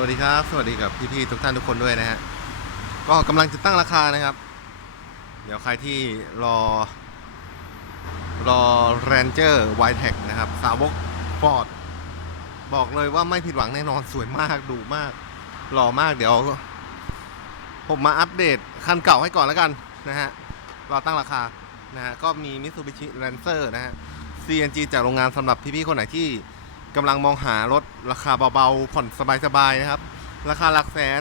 วัสดีครับ สวัสดีกับพี่ๆทุกท่านทุกคนด้วยนะฮะ ก็กำลังจะตั้งราคานะครับ เดี๋ยวใครที่รอ รอ Ranger w i t e c นะครับ สาวกฟอร์ดบอกเลยว่าไม่ผิดหวังแน่นอนสวยมากดูมากหล่อมากเดี๋ยว ผมมาอัปเดตคันเก่าให้ก่อนแล้วกันนะฮะรอตั้งราคานะฮะก็มี Mitsubishi Lancer นะฮะ CNG จากโรงงานสำหรับพี่ๆคนไหนที่ กำลังมองหารถราคาเบาๆ ผ่อนสบายๆนะครับ ราคาหลักแสน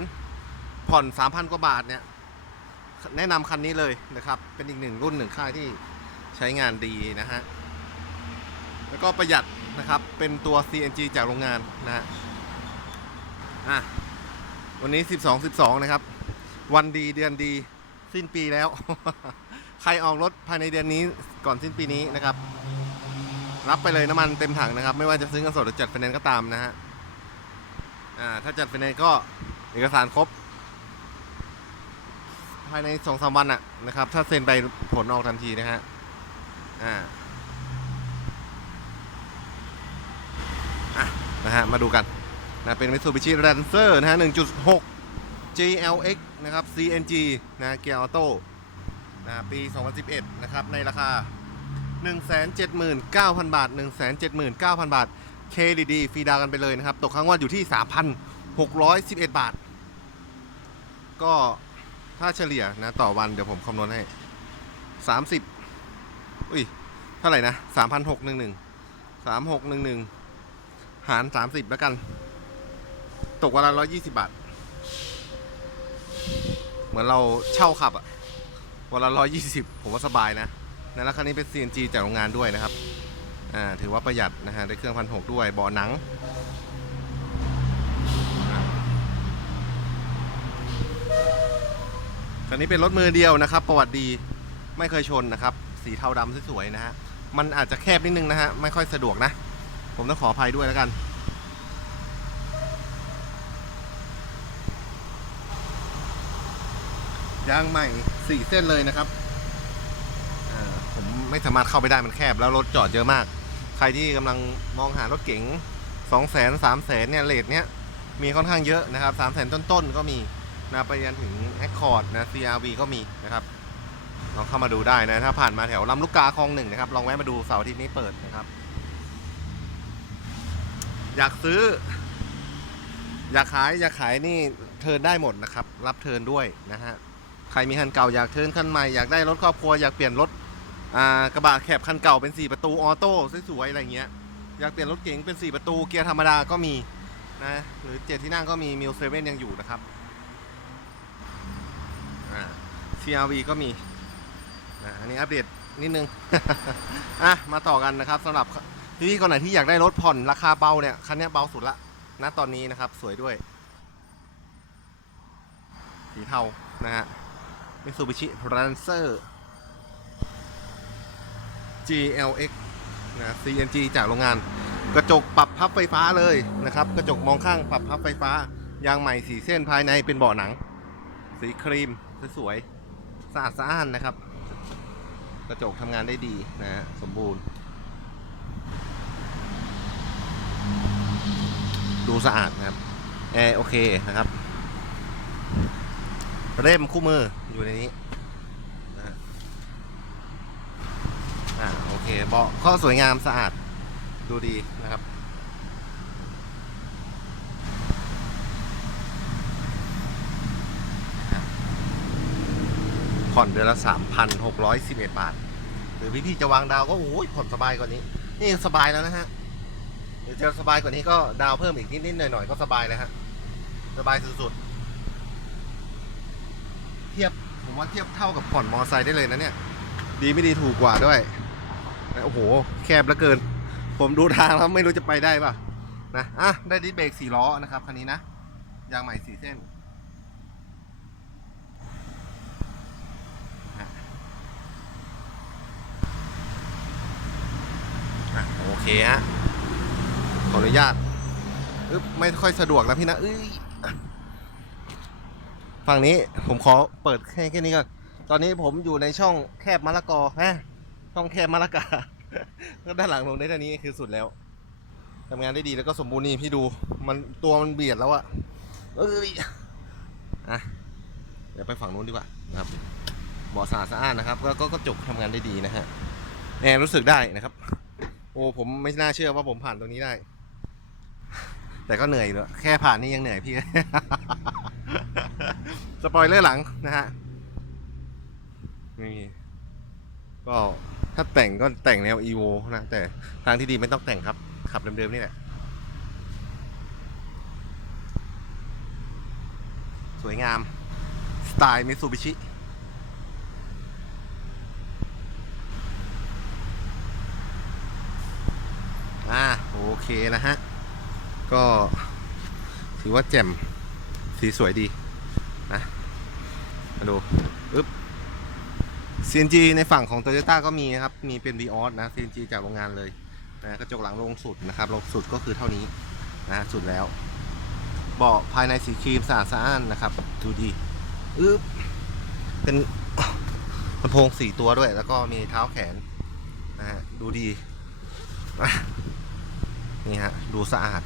ผ่อน 3,000 กว่าบาทเนี่ย แนะนำคันนี้เลยนะครับ เป็นอีกหนึ่งรุ่นหนึ่งค่ายที่ใช้งานดีนะฮะ แล้วก็ประหยัดนะครับ เป็นตัว CNG จากโรงงานนะฮะอะวันนี้ 12 12 นะครับ วันดีเดือนดีสิ้นปีแล้ว ใครออกรถภายในเดือนนี้ก่อนสิ้นปีนี้นะครับ รับไปเลยน้ำมันเต็มถังนะครับ ไม่ว่าจะซื้อเงินสดหรือจัดไฟแนนซ์ก็ตามนะฮะอ่าถ้าจัดไฟแนนซ์ก็เอกสารครบ ภายในสองสามวันอะนะครับ ถ้าเซ็นไปผลออกทันทีนะฮะอ่าอะนะฮะมาดูกันนะเป็น Mitsubishi Lancer นะฮะ1.6 GLX นะครับ CNG นะเกียร์ออโต้นะปี 2011 นะครับ ในราคา 179,000 บาท 179,000 บาท KDD ฟรีดาวกันไปเลยนะครับ ตกครั้งว่าอยู่ที่ 3,611 บาท ก็ถ้าเฉลี่ยนะต่อวันเดี๋ยวผมคำนวณให้ 30 อุ้ย เท่าไหร่นะ 3,611 3611 หาร 30 แล้วกัน ตกวันละ 120 บาท เหมือนเราเช่าขับอะวันละ 120 ผมว่าสบายนะ นะแล้วคันนี้เป็น CNG จากโรงงานด้วยนะครับอ่าถือว่าประหยัดนะฮะได้เครื่องพันหกด้วยเบาะหนังคันนี้เป็นรถมือเดียวนะครับ ประวัติดีไม่เคยชนนะครับ สีเทาดำสวยๆนะฮะมันอาจจะแคบนิดนึงนะฮะไม่ค่อยสะดวกนะ ผมต้องขออภัยด้วยแล้วกันยางใหม่สี่เส้นเลยนะครับ ไม่สามารถเข้าไปได้มันแคบ แล้วรถจอดเยอะมาก ใครที่กำลังมองหารถเก๋งสองแสนสามแสนเนี่ยเลทเนี้ยมีค่อนข้างเยอะนะครับสามแสนต้นๆก็มีนะไปยันถึงแอคคอร์ดนะ CRV ก็มีนะครับลองเข้ามาดูได้นะ ถ้าผ่านมาแถวลำลูกกาคลองหนึ่งนะครับ ลองแวะมาดูเสาร์อาทิตย์นี้เปิดนะครับ อยากซื้อ อยากขายอยากขายนี่เทิร์นได้หมดนะครับ รับเทิร์นด้วยนะฮะใครมีคันเก่าอยากเทิร์นคันใหม่อยากได้รถครอบครัวอยากเปลี่ยนรถ อ่ากระบะแคบคันเก่าเป็น 4 ประตูออโต้สวยๆอะไรเงี้ยอยากเปลี่ยนรถเก๋งเป็น 4 ประตูเกียร์ธรรมดาก็มีนะหรือเจ็ดที่นั่งก็มีมิลเซเว่นยังอยู่นะครับอ่า CRV ก็มีนะอันนี้อัปเดตนิดนึง อะมาต่อกันนะครับสำหรับพี่ๆคนไหนที่อยากได้รถผ่อนราคาเบาเนี่ยคันนี้เบาสุดละนะตอนนี้นะครับสวยด้วย สีเทานะฮะ Mitsubishi Lancer GLX นะ CNG จากโรงงาน กระจกปรับพับไฟฟ้าเลยนะครับ กระจกมองข้างปรับพับไฟฟ้ายางใหม่สีเส้นภายในเป็นเบาะหนัง สีครีมสวยๆสะอาดสะอ้านนะครับ กระจกทำงานได้ดีนะฮะสมบูรณ์ ดูสะอาดนะครับแอร์โอเคนะครับ เล่มคู่มืออยู่ในนี้นะฮะอ่าโอ เคเบาะข้อสวยงามสะอาดดูดีนะครับ ผ่อนเดือนละ 3,611 บาท หรือพี่ๆจะวางดาวก็โอ้ยผ่อนสบายกว่านี้ นี่สบายแล้วนะฮะหรือจะสบายกว่านี้ก็ดาวเพิ่มอีกนิดๆหน่อยๆก็สบายแล้วฮะสบายสุดๆ เทียบผมว่าเทียบเท่ากับผ่อนมอไซค์ได้เลยนะเนี่ย ดีไม่ดีถูกกว่าด้วย โอ้โห แคบเหลือเกิน ผมดูทางแล้วไม่รู้จะไปได้ป่ะนะอะได้ดิสเบรกสี่ล้อนะครับคันนี้นะยางใหม่สี่เส้นอะโอเคฮะขออนุญาตอึ๊บไม่ค่อยสะดวกแล้วพี่นะเอ้ยฝั่งนี้ผมขอเปิดแค่แค่นี้ก่อน ตอนนี้ผมอยู่ในช่องแคบมะละกอฮะ ช่องแคบมะละกาก็ด้านหลังผมได้เท่านี้คือสุดแล้วทำงานได้ดีแล้วก็สมบูรณ์นี่พี่ดู มันตัวมันเบียดแล้วอะเอ้ยอะเดี๋ยวไปฝั่งนู้นดีกว่านะครับเบาะสะอาดสะอานนะครับก็ก็ก็จบทำงานได้ดีนะฮะแอร์รู้สึกได้นะครับ โอ้ผมไม่น่าเชื่อว่าผมผ่านตรงนี้ได้ แต่ก็เหนื่อยเลยแค่ผ่านนี่ยังเหนื่อยพี่สปอยเลอร์หลังนะฮะนี่ก็ ถ้าแต่งก็แต่งแนว EVO นะ แต่ทางที่ดีไม่ต้องแต่งครับ ขับเดิมๆนี่แหละ สวยงาม สไตล์มิซูบิชิอ่าโอเคนะฮะ ก็ถือว่าแจ่มสีสวยดีนะ มาดูอึ๊บ CNG ในฝั่งของ Toyota ก็มีนะครับ มีเป็น v ีออสนะ CNG จากโรงงานเลยนะกระจกหลังลงสุดนะครับลงสุดก็คือเท่านี้นะสุดแล้ว เบาะภายในสีครีมสะอาดสะอ้านนะครับดูดีอึ๊บเป็นลำโพงสี่ตัวด้วย แล้วก็มีเท้าแขนนะฮะดูดี นี่ฮะ ดูสะอาด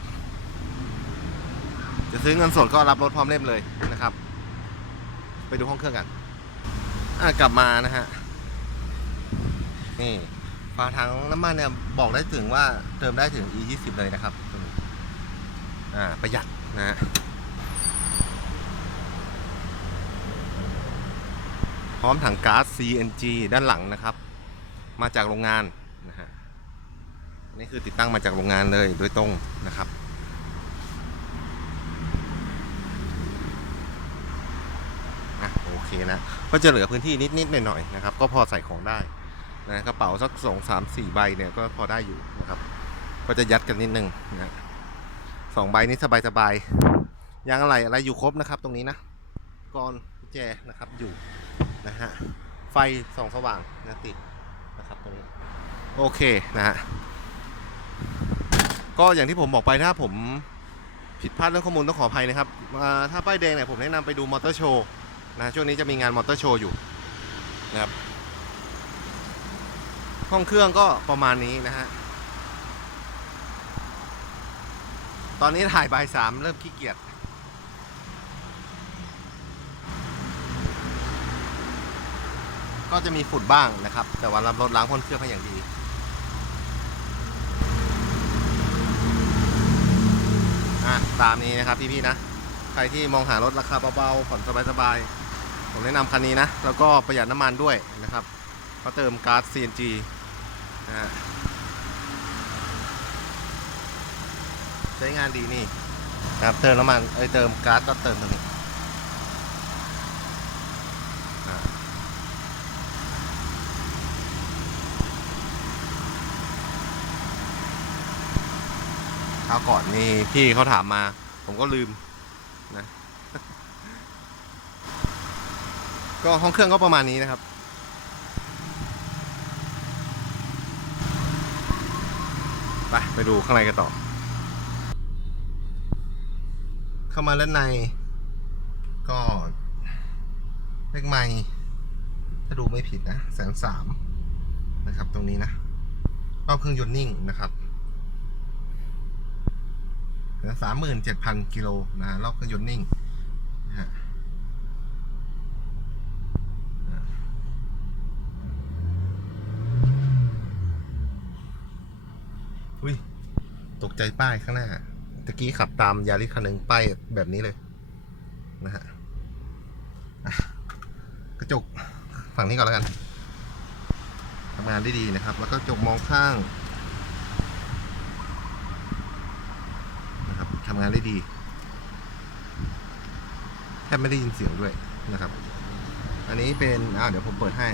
จะซื้อเงินสดก็รับรถพร้อมเล่มเลยนะครับ ไปดูห้องเครื่องกัน กลับมานะฮะ นี่ฝาถังน้ำมันเนี่ยบอกได้ถึงว่าเติมได้ถึง e 2 0เลยนะครับอ่าประหยัดนะฮะพร้อมถังก๊าซ CNG ด้านหลังนะครับ มาจากโรงงานนะฮะนี่คือติดตั้งมาจากโรงงานเลยโดยตรงนะครับ อะโอ เคนะ ก็จะเหลือพื้นที่นิดๆหน่อยๆนะครับ ก็พอใส่ของได้นะกระเป๋าสักสองสามสี่ใบเนี่ยก็พอได้อยู่นะครับ ก็จะยัดกันนิดนึงนะสองใบนี้สบายๆยางอะไรอะไรอยู่ครบนะครับ ตรงนี้นะกรอนแจนะครับอยู่นะฮะไฟส่องสว่างนะติดนะครับตรงนี้โอเคนะฮะก็อย่างที่ผมบอกไปถ้าผมผิดพลาดเรื่องข้อมูลต้องขออภัยนะครับถ้าป้ายแดงเนี่ยผมแนะนำไปดูมอเตอร์โชว์ นะช่วงนี้จะมีงานมอเตอร์โชว์อยู่นะครับห้องเครื่องก็ประมาณนี้นะฮะตอนนี้ถ่ายบ่ายสามเริ่มขี้เกียจก็จะมีฝุ่นบ้างนะครับ แต่ว่ารับรถล้างพ่นเครื่องให้อย่างดี อะ ตามนี้นะครับพี่ๆนะ ใครที่มองหารถราคาเบาๆ ผ่อนสบายๆ ผมแนะนำคันนี้นะ แล้วก็ประหยัดน้ำมันด้วยนะครับก็เติมก๊าซ CNG นะฮะใช้งานดีนี่นะครับเติมน้ำมันเอ้ยเติมก๊าซก็เติมตรงนี้อ่าคราวก่อนนี่พี่เขาถามมา ผมก็ลืมนะ ก็ห้องเครื่องก็ประมาณนี้นะครับ ไปไปดูข้างในกันต่อ เข้ามาด้านใน ก็เลขไม่ถ้าดูไม่ผิดนะแสนสามนะครับ ตรงนี้นะรอบเครื่องยนต์นิ่งนะครับสามหมื่นเจ็ดพันกิโลนะฮะรอบเครื่องยนต์นิ่งนะฮะอุ้ย ตก ใจป้ายข้างหน้าตะกี้ขับตามยาริคันหนึ่งป้ายแบบนี้เลยนะฮะกระจกฝั่งนี้ก่อนแล้วกันทำงานได้ดีนะครับ แล้วก็กระจกมองข้างนะครับทำงานได้ดีแทบไม่ได้ยินเสียงด้วยนะครับ อันนี้เป็นอ่าเดี๋ยวผมเปิดให้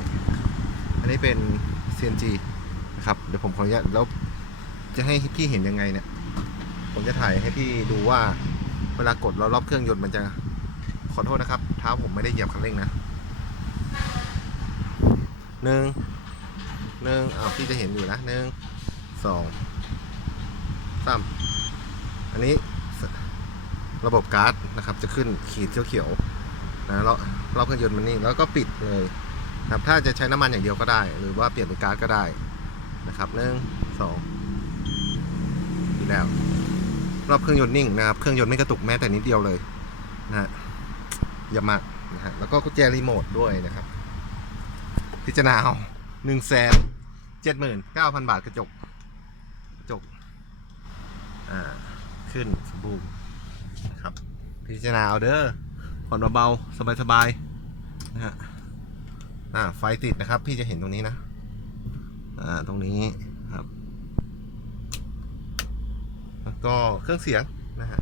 อันนี้เป็น CNG นะครับ เดี๋ยวผมขออนุญาตแล้วจะให้พี่เห็นยังไงเนี่ย ผมจะถ่ายให้พี่ดูว่า เวลากดแล้วรอบเครื่องยนต์มันจะ ขอโทษนะครับ เท้าผมไม่ได้เหยียบคันเร่งนะหนึ่งหนึ่งอ้าวพี่จะเห็นอยู่นะหนึ่งสองสามอันนี้ระบบการ์ดนะครับ จะขึ้นขีดเขียวๆนะรอบรอบเครื่องยนต์มันนี่แล้วก็ปิดเลยครับถ้าจะใช้น้ำมันอย่างเดียวก็ได้ หรือว่าเปลี่ยนเป็นการ์ดก็ได้นะครับหนึ่งสองดีแล้ว รอบเครื่องยนต์นิ่งนะครับ เครื่องยนต์ไม่กระตุกแม้แต่นิดเดียวเลยนะฮะเยี่ยมากนะฮะแล้วก็กุญแจรีโมทด้วยนะครับ พิจารณาเอาหนึ่งแสนเจ็ดหมื่นเก้าพันบาทกระจกกระจกอ่าขึ้นสมบูรณ์นะครับ พิจารณาเอาเด้อผ่อนเบาๆสบายๆนะฮะอ่าไฟติดนะครับ พี่จะเห็นตรงนี้นะอ่าตรงนี้ครับ ก็เครื่องเสียงนะฮะ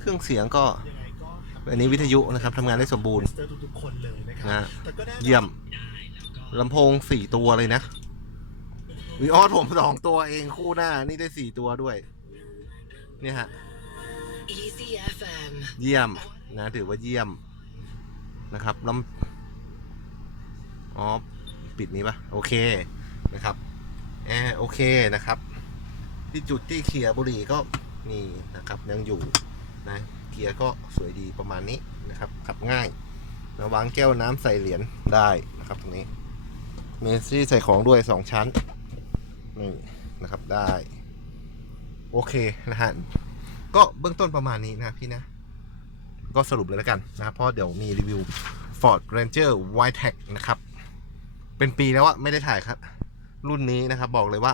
เครื่องเสียงก็ยังไงก็อันนี้วิทยุนะครับทำงานได้สมบูรณ์เตอร์ทุกๆคนเลยนะครันะฮะแต่ก็แน่นอนเยี่ยมลำโพงสี่ตัวเลยนะวีออสผมสองตัวเองคู่หน้านี่ได้สี่ตัวด้วย เนี่ยฮะ Easy FM. เยี่ยมนะถือว่าเยี่ยมนะครับลำอ๋อปิดนี้ปะโอเคนะครับแอร์โอเคนะครับ ที่จุดที่เคลียร์บุหรี่ก็ นี่นะครับยังอยู่นะเกียร์ก็สวยดีประมาณนี้นะครับขับง่ายนะวางแก้วน้ำใส่เหรียญได้นะครับตรงนี้มีที่ใส่ของด้วยสองชั้นนี่นะครับได้ โอเคนะฮะก็เบื้องต้นประมาณนี้นะพี่นะ ก็สรุปเลยแล้วกันนะครับเพราะเดี๋ยวมีรีวิว Ford Ranger w i t e c นะครับ เป็นปีแล้วอะไม่ได้ถ่ายครับ รุ่นนี้นะครับบอกเลยว่า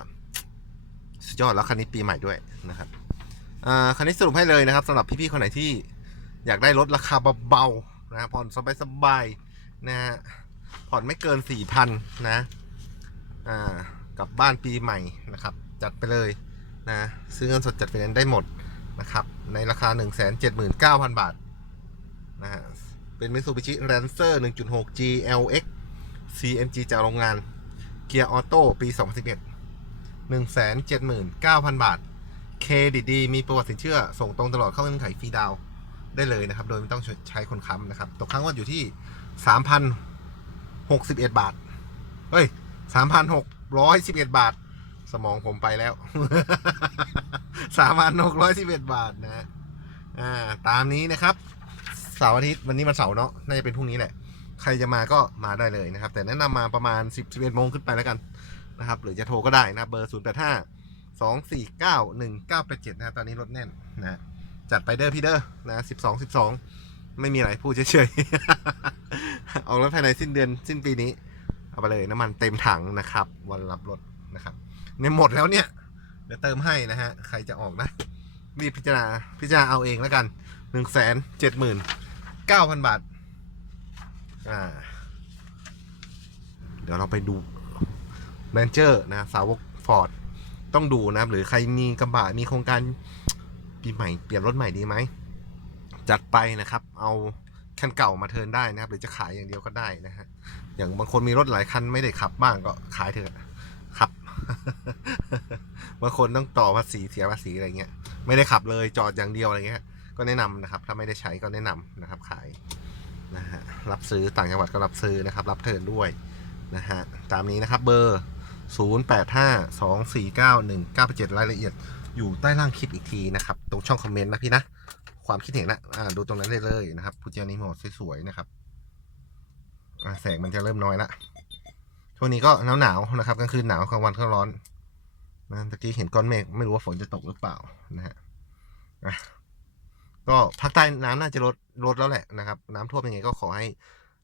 สุดยอดแล้วคันนี้ปีใหม่ด้วยนะครับ อ่าคันนี้สรุปให้เลยนะครับสำหรับพี่ๆคนไหนที่อยากได้รถราคาเบาๆนะผ่อนสบายๆนะฮะผ่อนไม่เกิน4,000นะอ่ากลับบ้านปีใหม่นะครับ จัดไปเลยนะซื้อเงินสดจัดไฟแนนซ์ได้หมดนะครับ ในราคา 179,000 บาทนะฮะเป็น Mitsubishi Lancer 1.6 GLX CNG จากโรงงานเกียร์ออโต้ปี 2011 179,000 บาท เครดิตดีมีประวัติสินเชื่อ ส่งตรงตลอดเข้าเงื่อนไขฟรีดาวได้เลยนะครับ โดยไม่ต้องใช้คนค้ำนะครับตกครั้งว่าอยู่ที่3,061บาทเฮ้ย3,611บาท สมองผมไปแล้วสามพันหกร้อยสิบเอ็ดบาทนะอ่าตามนี้นะครับเสาร์อาทิตย์วันนี้มันเสาร์เนาะน่าจะเป็นพรุ่งนี้แหละ ใครจะมาก็มาได้เลยนะครับ แต่แนะนำมาประมาณสิบสิบเอ็ดโมงขึ้นไปแล้วกันนะครับ หรือจะโทรก็ได้นะเบอร์ศูนย์แปดห้า สองสี่เก้าหนึ่งเก้าแปดเจ็ดนะตอนนี้รถแน่นนะจัดไปเด้อพี่เด้อนะสิบสองสิบสองไม่มีอะไรพูดเฉยๆ ออกรถภายในสิ้นเดือนสิ้นปีนี้ เอาไปเลยน้ำมันเต็มถังนะครับ วันรับรถนะครับเนี่ยหมดแล้วเนี่ย เดี๋ยวเติมให้นะฮะ ใครจะออกนะ รีบพิจารณาพิจารณาเอาเองแล้วกันหนึ่งแสนเจ็ดหมื่นเก้าพันบาท อ่า เดี๋ยวเราไปดูแ a นเจอร์นะ สาวกฟอร์ด ต้องดูนะครับ หรือใครมีกระบะมีโครงการปีใหม่เปลี่ยนรถใหม่ดีไหมจัดไปนะครับ เอาคันเก่ามาเทิร์นได้นะครับ หรือจะขายอย่างเดียวก็ได้นะฮะอย่างบางคนมีรถหลายคันไม่ได้ขับบ้างก็ขายเถอะขับบางคนต้องต่อภาษีเสียภาษีอะไรเงี้ย ไม่ได้ขับเลยจอดอย่างเดียวอะไรเงี้ย ก็แนะนำนะครับ ถ้าไม่ได้ใช้ก็แนะนำนะครับ ขายนะฮะรับซื้อต่างจังหวัดก็รับซื้อนะครับ รับเทิร์นด้วยนะฮะตามนี้นะครับเบอร์ 0 8 5 2 4 9 1 9 7รายละเอียดอยู่ใต้ล่างคลิปอีกทีนะครับ ตรงช่องคอมเมนต์นะพี่นะ ความคิดเห็นนะอ่าดูตรงนั้นได้เลยนะครับพูเจานิโมดสวยๆนะครับอ่าแสงมันจะเริ่มน้อยละช่วงนี้ก็หนาวๆนะครับกลางคืนหนาวกลางวันก็ร้อนนะตะกี้เห็นก้อนเมฆไม่รู้ว่าฝนจะตกหรือเปล่านะฮะก็ภาคใต้น้ำน่าจะลดลดแล้วแหละนะครับ น้ำท่วมยังไงก็ขอให้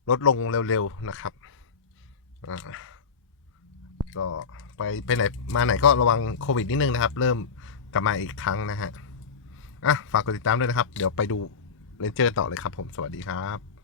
ลดลงเร็วๆนะครับอ่า ก็ไปไปไหนมาไหนก็ระวังโควิดนิดนึงนะครับ เริ่มกลับมาอีกครั้งนะฮะอะฝากกดติดตามด้วยนะครับ เดี๋ยวไปดูเลนเจอร์ต่อเลยครับผมสวัสดีครับ